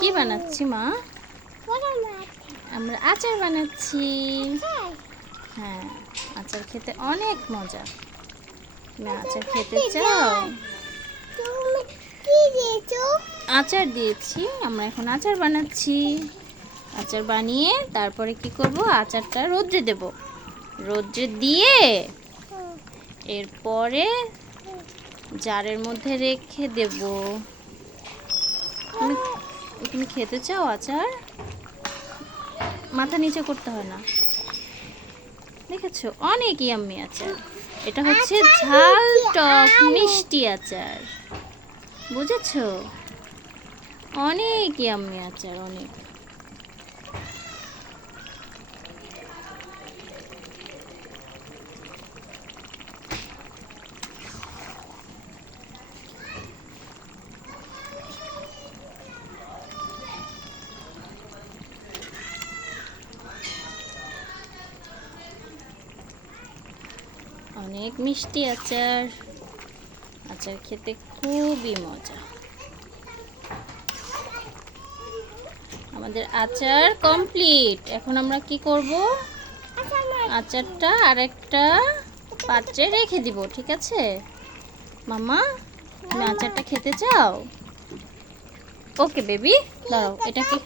কি বানাচ্ছি মা? আমরা আচার বানাচ্ছি। হ্যাঁ, আচার খেতে অনেক মজা। তুমি আচার খেতে চাও? আচার দিয়েছি, আমরা এখন আচার বানাচ্ছি। আচার বানিয়ে তারপরে কি করব, আচারটা রোদ্রে দেব। রোদ্রে দিয়ে এরপরে জারের মধ্যে রেখে দেব। তুমি তুমি খেতে চাও আচার? মাথা নিচে করতে হয় না, দেখেছো? অনেক ইয়াম্মি আচার। এটা হচ্ছে ঝাল টক মিষ্টি আচার, বুঝেছো? অনেক ইয়াম্মি আচার, অনেক। অনেক মিষ্টি আচার। আচার খেতে খুবই মজা। আমাদের আচার কমপ্লিট। এখন আমরা কি করব, আচারটা আরেকটা পাত্রে রেখে দিব, ঠিক আছে? মামা, তুমি আচারটা খেতে চাও? ওকে বেবি, দাঁড়াও, এটা কি